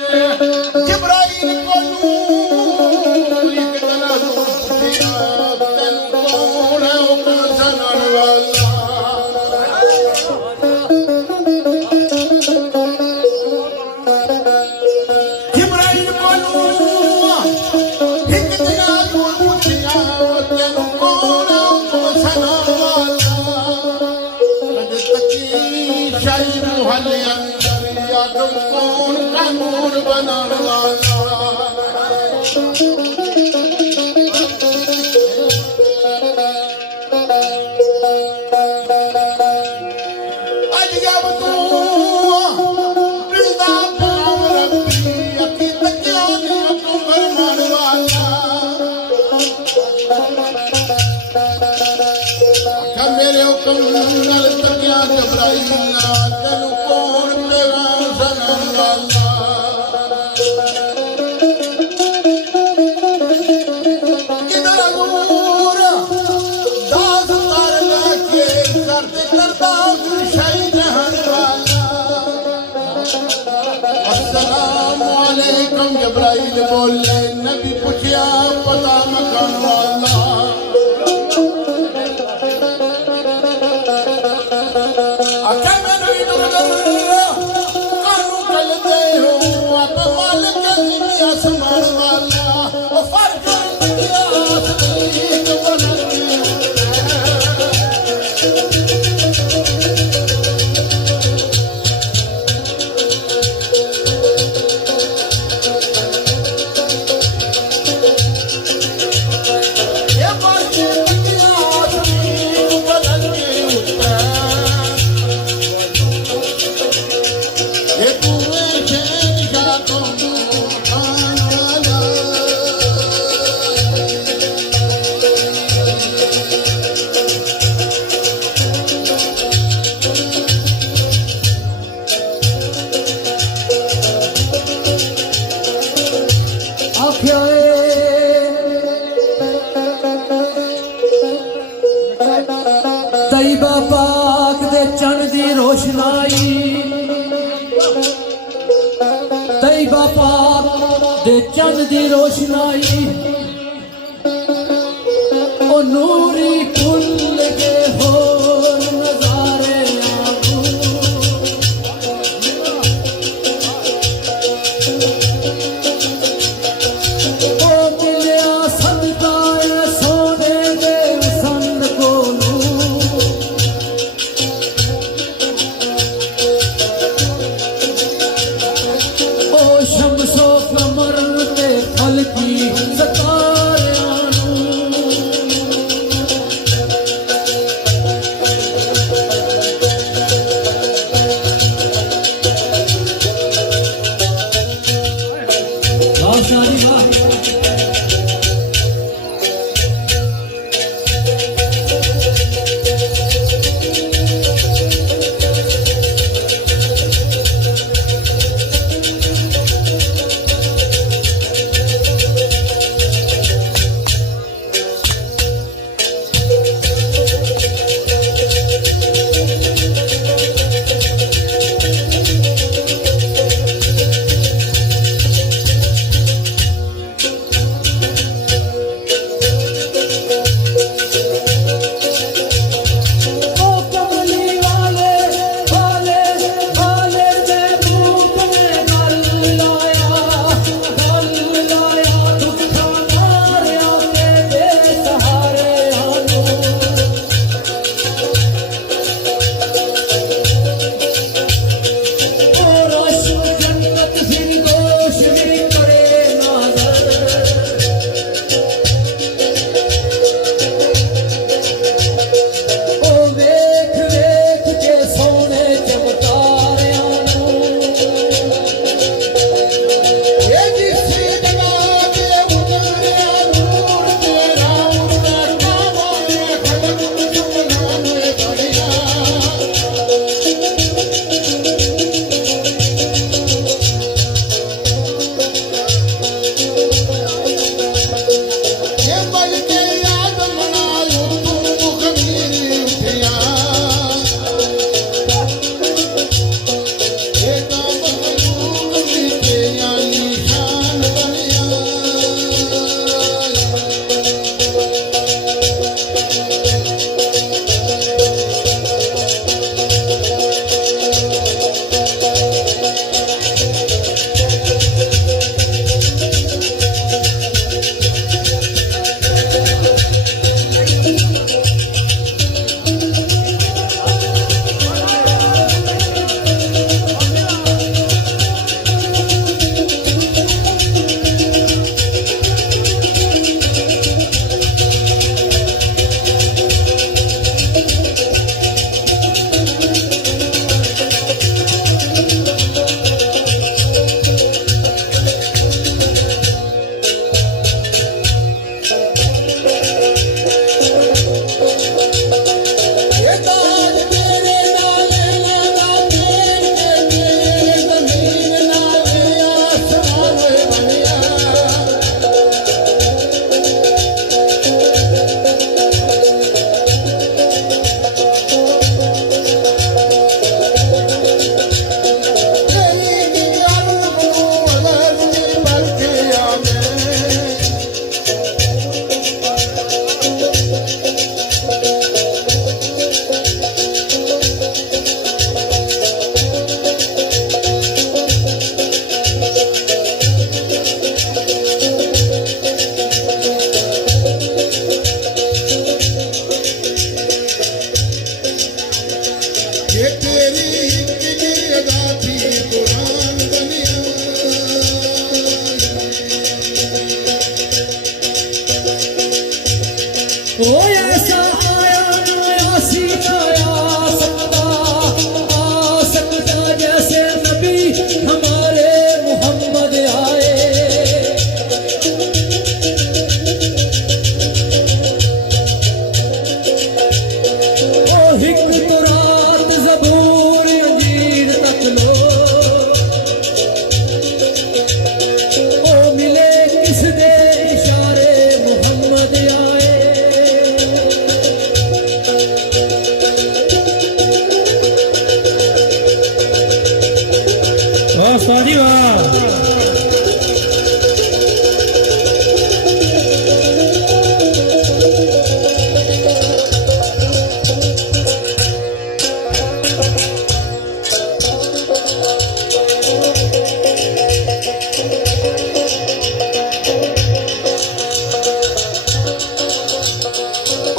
जिब्राइल कोलू एक दिन पुछिया तेन कौन है हुक्म सुनन वाला। जिब्राइल कोलू एक दिन पुछिया तेन कौन है हुक्म सुनन वाला। कद तकी शाही मुहल्ले अंदर याद कौन कानून बनाने वाला। अज जब तू रिश्ता पाव रखी अकीदत क्या नहीं तू फरमान वाला। आखा मेरे हुक्म नाल तकिया जिब्राइल तेन कौन पैगाम सुनाने वाला। अस्सलामुअलैकुम जिब्राइल बोले नबी पूछया पता मकान वाला। आखा मैनू कानू चलते हो आप मालिक जिमी आसमान वाला। ओ फर्क दुनिया आसमान बनती तैयबा पाक दे चन दी रोशनाई। तैयबा पाक दे चन दी रोशनाई ओ नूरी फुल के होर नजारे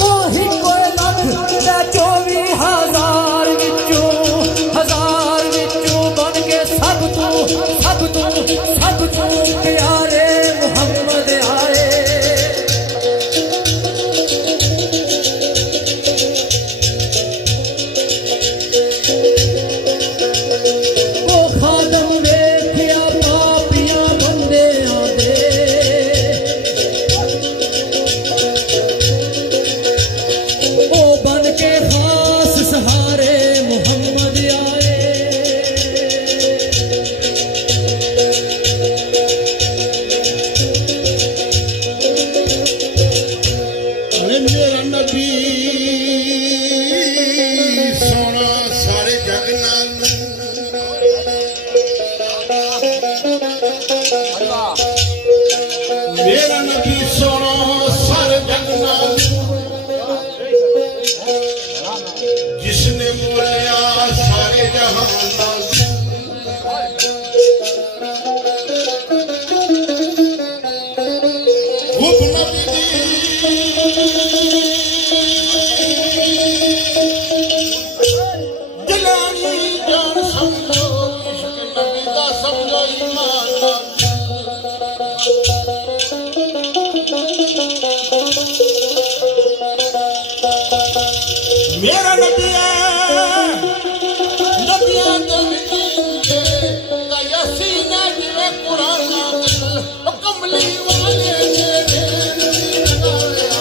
ਉਹੀ ਕੋਈ ਲੱਖ ਤੇ 24,000 ਵਿੱਚੋਂ ਬਣ ਕੇ ਸਭ ਤੋਂ ਪਿਆਰੇ ਮੁਹੰਮਦ ਆਏ। ਉਹ ਖਾਦਮ ਵੇਖਿਆ ਪਾਪੀਆਂ ਬੰਦਿਆਂ ਦੇ, ਉਹ ਬਣ ਕੇ ਖਾਸ ਸਹਾਰੇ ਮੁਹੰਮਦ ਆਏ। ਮੇਰਾ ਨਬੀ ਸੋਹਣਾ ਸਾਰੇ ਜਗ ਨਾਲ, ਮੇਰਾ ਨਬੀ ਸੋਹਣਾ ਸਾਰੇ ਜਗ ਨਾਲ, ਜਿਸਨੇ ਮੋਲਿਆ ਸਾਰੇ ਜਹਾਨ ਨਾਲ। ਹੁਬ ਨਬੀ ਜਲਾਨੀ ਜਾਨ ਸਮਝੋ, ਇਸ਼ਕ ਨਬੀ ਦਾ ਸਮਝੋ ਈਮਾਨ ਨਾਲ। ਮੇਰਾ ਨਬੀ ਨਬੀਆਂ ਦੇ ਵਿੱਚ ਯਾਸੀਨਾ ਜਿਵੇਂ ਕੁਰਾਨ ਨਾਲ, ਉਹ ਕਮਲੀ ਵਾਲੇ ਜਿਹੜੇ ਨਬੀ ਲਗਾਇਆ।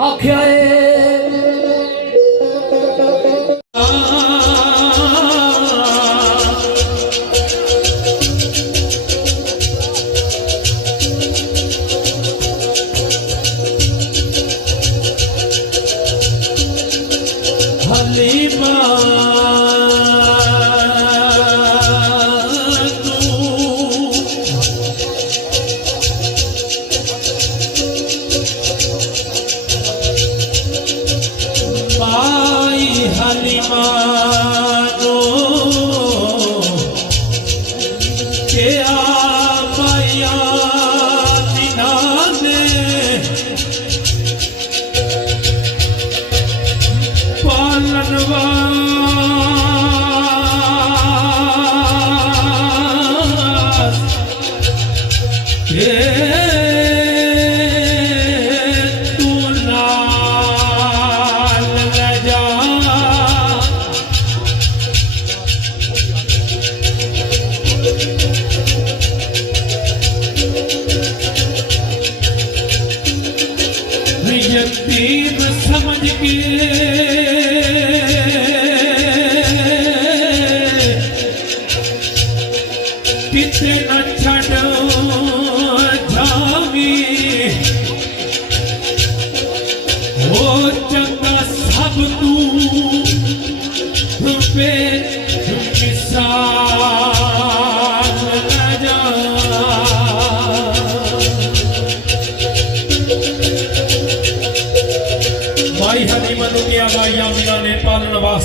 ਆਖਿਆ ਏ ਹਲੀਮਾ हलीमानो के आया दिनाने पालन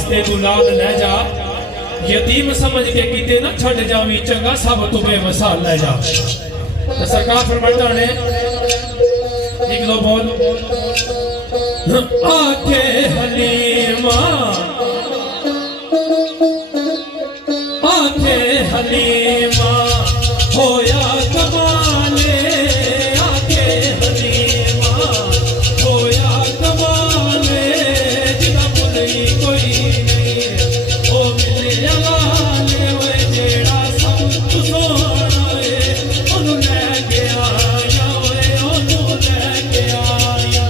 वास्ते तू नाल ले जा यतीम समझ के किते ना छड़ जावी चंगा सब तू बेमिसाल ले जा तो सरकार फरमाता ने एक दो बोल आके हलीमा आके हलीमा होया कमाले आके हलीमा होया कमाले जिदा भुलई कोई नहीं ओ मिले वाले वे जेड़ा सब तू सोना है ओनू लेके आया वे ओनू लेके आया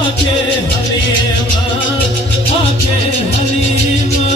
आके हलीमा आके हलीमा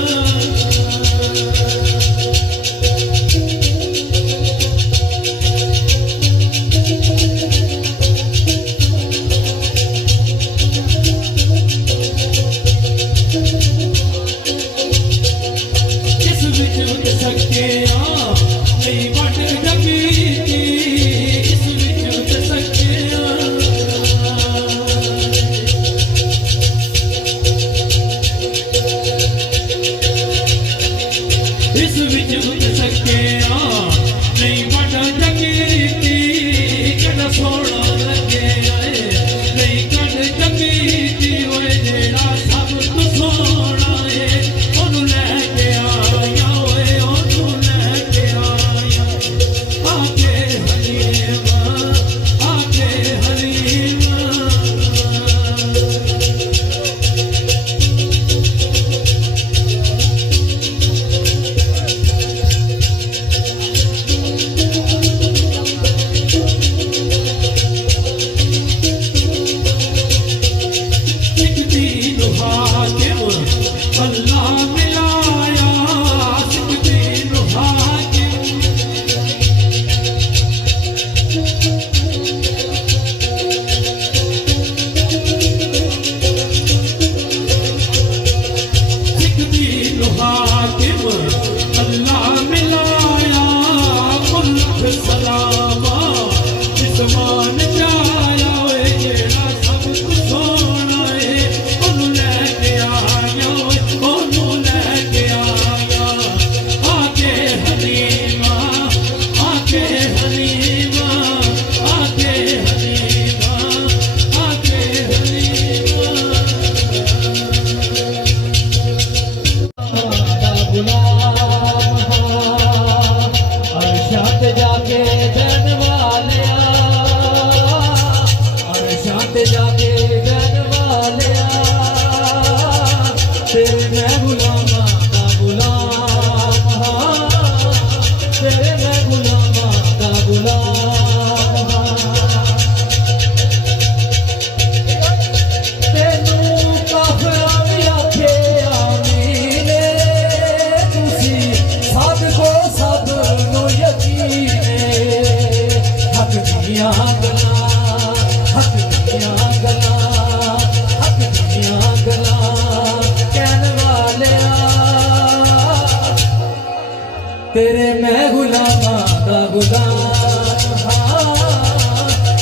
तेरे मैं गुलामा दा गुलाम हाँ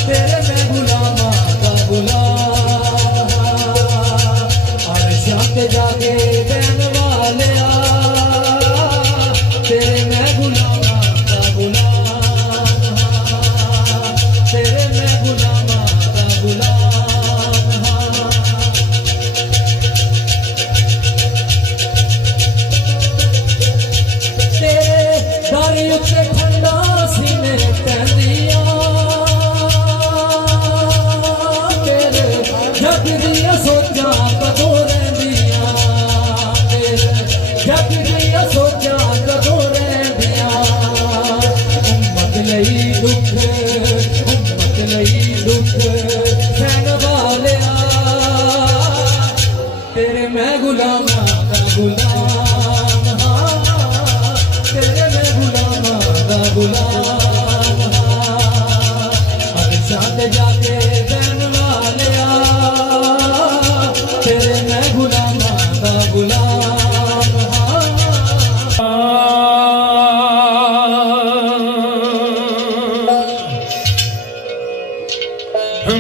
तेरे मैं गुलामा दा गुलाम अर्शां ते जाके बैन वाले तेरे मैं गुलामा दा गुलाम तेरे मैं गुलामा दा गुलाम दारी उत्ते ठंडा सीने पैंदियां तेरे जग दियां सोचां कदों रहिंदियां तेरे जग दियां सोचां कदों रहिंदियां उम्मत लई दुख सहन वालिया तेरे मैं गुलामां दा गुलाम हाँ तेरे मैं गुलामां दा गुलाम अर्शां ते जाके बैन वालिया तेरे मैं गुलामां दा गुलाम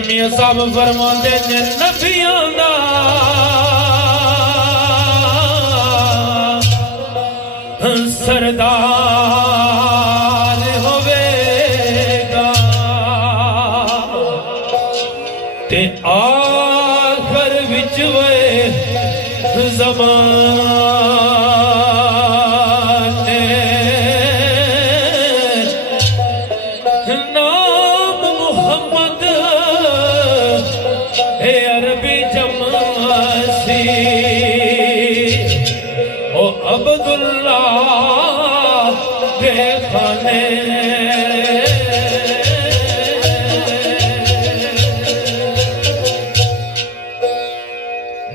मियां साहब फरमांदे ने नबियां दा सरदार होवेगा ते आखर विच वे ज़माने नाम मुहम्मद है अरबी जमासी ओ अब्दुल्ला दे खाने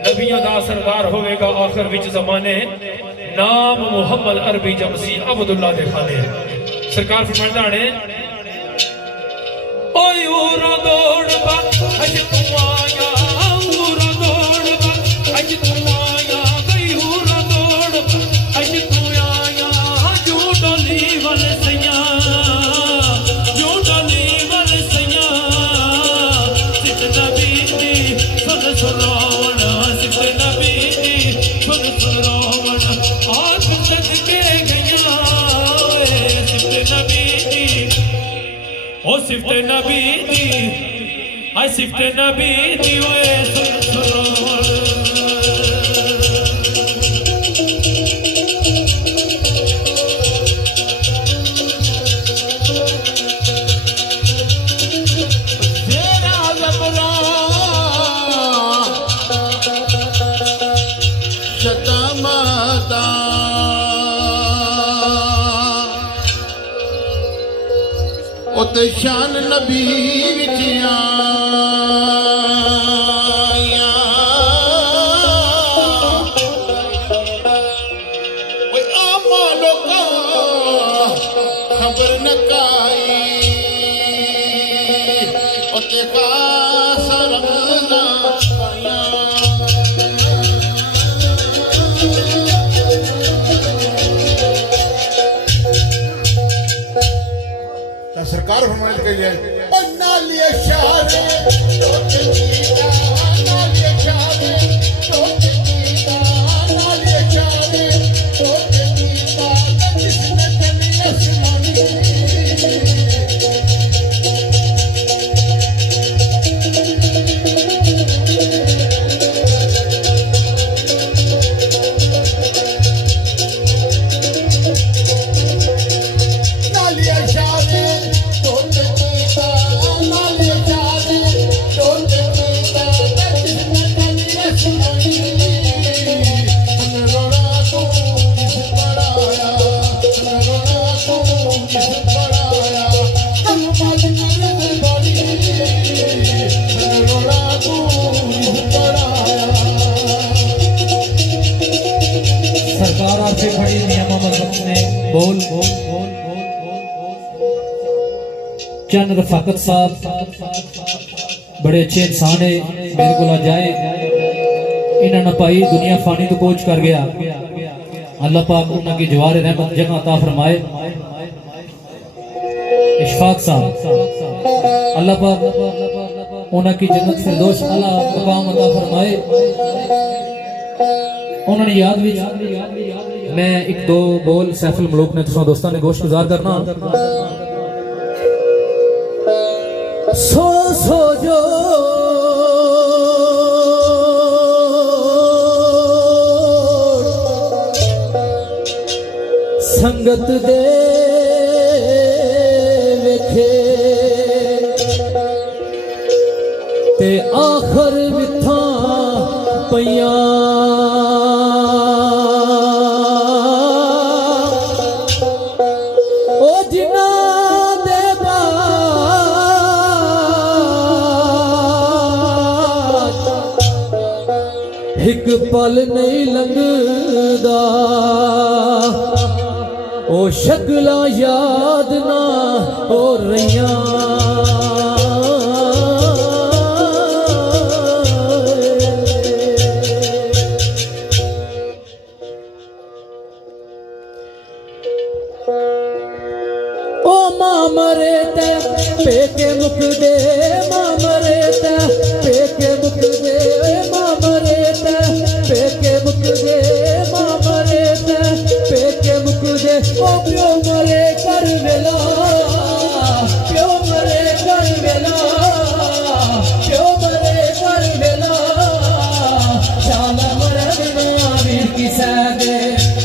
नबियों दा सरदार होवेगा आखिर विच ज़माने नाम मुहम्मद अरबी जमसी अब्दुल्ला दे खाने सरकार फरमांदा ने ओए उरा दौड़ बा अज तू आया उरा दौड़ बा अज तू आया गई उरा दौड़ बा अज तू आया जो डोली वल सैया जो डोली वल सैया सित नबी दी सुन सुनावना सित नबी दी सुन सुनावना आख सद के गया सित नबी दी ओ सिफ्त नबी दी आई सिफ्त नबी दी ओए सुन सुनावना तेरा ज़बरा शतमता उते शान नबी विच आया ओए आमा लोका खबर न काई उते खास रमज़ान पाया सरकार फरमाइश करी है ओ नालिया शारे टोटे कीता नालिया शारे टोटे कीता नालिया शारे टोटे कीता जिसने चली आसमानी नालिया शारे टोटे कीता नालिया शारे टोटे कीता जिसने चली आसमानी रोड़ा तू जिस पड़ाया रोड़ा तू जिस पड़ाया हम बाज नजर बड़ी रोड़ा तू जिस पड़ाया सरकार आपसे बड़ी नियम मजहब ने बोल बोल बोल बोल बोल चंद रफाकत साहब बड़े अच्छे इंसान है मेरे को जाए इन्होंने पाई दुनिया फानी तो कोच कर गया अल्लाह पाक उन्होंने की जवार रहमत जगह अता फरमाए इशफाक साहब अल्लाह पाक उन्होंने की जन्नत फिरदौस अला मकाम अता फरमाए उन्होंने याद भी मैं एक दो बोल सैफुल मलूक ने तुसा दोस्तों ने गोश्त गुजार करना सो सो जो संगत दे वेखे ते आखर विथा पइया ओ जिना दे बाद एक पल नहीं लंघदा ओ शक्ला याद ना हो रहियां ओ मां मरे ते पेके मुक दे मां मरे ते पेके मुक दे मां मरे ते पेके मुक दे मां मरे ते पेके मुक प्यो मरे कर वेला, प्यो मरे कर वेला, प्यो मरे कर वेला, शाला मरन ना वीर की सैद,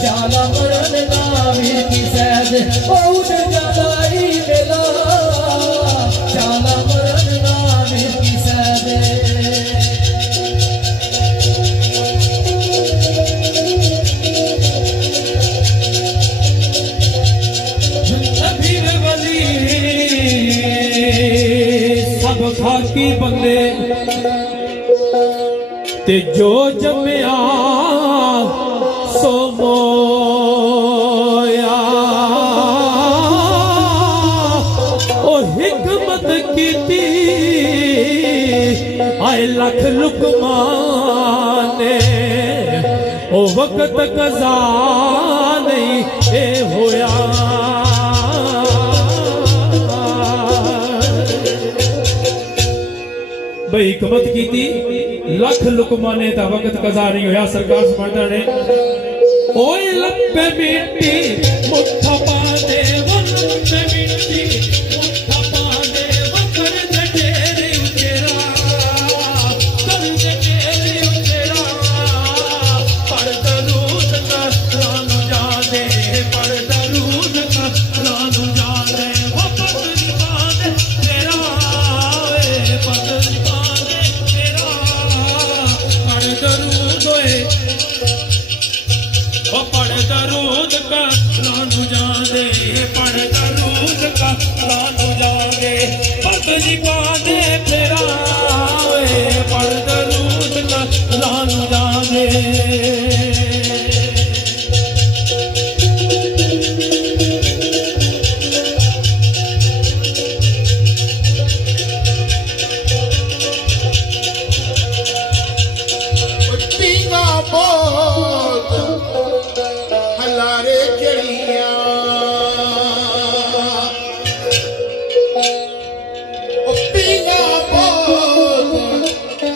शाला मरन ना वीर की सैद, उठ जालाई वेला, शाला मरन ना वीर की सैद। खाकी बंदे ते जो जम्या सो मोया, ओ हिकमत कीती आए लख लुकमाने, ओ वक्त कज़ा नहीं ए होया। भाई हिकमत की थी लख लुकमाने ता वक्त कज़ा नहीं होया। सरकार समाता ने ओए लपे मिट्टी मुट्ठा पादे वन लपे मिट्टी मुट्ठा पादे वकर दे तेरे उतेरा कर दे तेरे उतेरा पढ़ दरूद का रानू जादे पढ़ दरूद का रानू जादे वो पद पादे तेरा ए पद पढ़ दरूद का रानू जादे पढ़ दरूद का रानू जादे पतली पादे तेरा पढ़ दरूद का रानू जादे।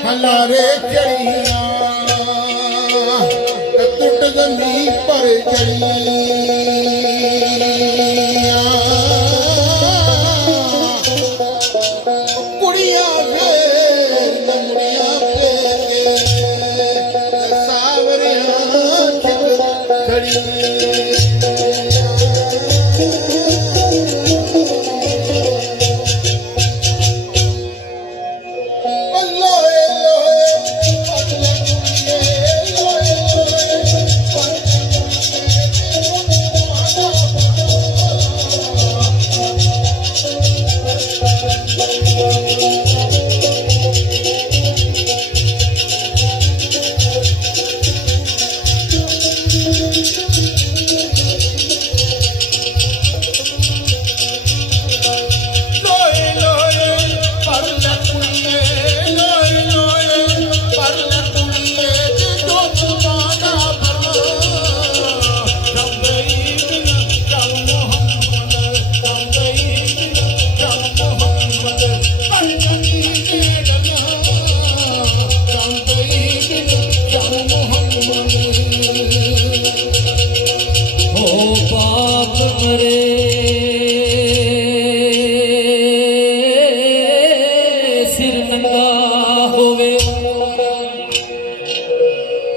हलारे चढ़िया टुट जमी पर चढ़िया, कुड़िया फेर मुड़िया फेर सावरिया खड़ी।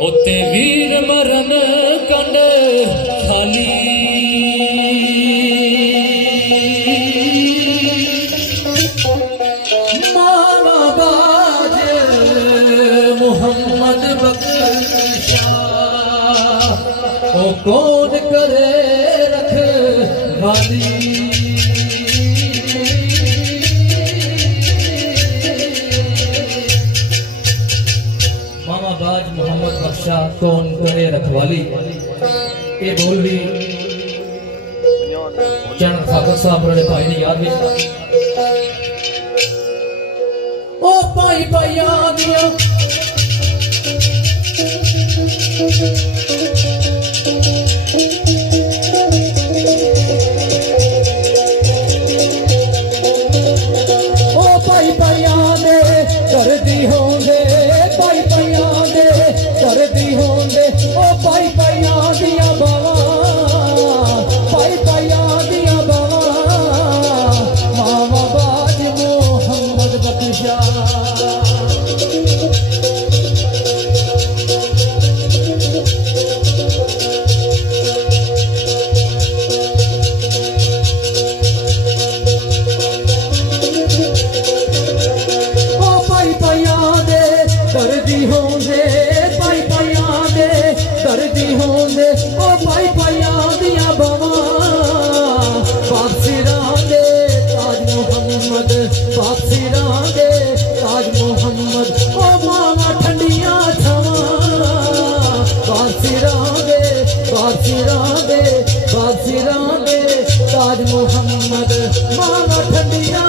उते वीर मरन कंड खाली मामा बाज मोहम्मद बख्शा ओ कौन करे रख वाली मोहम्मद बख्शा कौन करे रखवाली। ये बोलवी जनरल ठाकुर साहब बड़े भाई ने याद भी ओ भाई भाई आ गया ओ भाई भाई आ दे कर दी होंगे भाई भाई आ दे कर दी होंगे ओ भाई भाई आ दिया बाबा भाई दर्दी होंदे पाई पाइयां दे दर्दी होंदे ओ पाई पाइयां दियां बावां पाक सिरां दे ताज मुहम्मद पाक सिरां दे ताज मुहम्मद ओ मावा ठंडियां छावां पाक सिरां दे पाक सिरां दे पाक सिरां दे ताज मुहम्मद मावा ठंडियां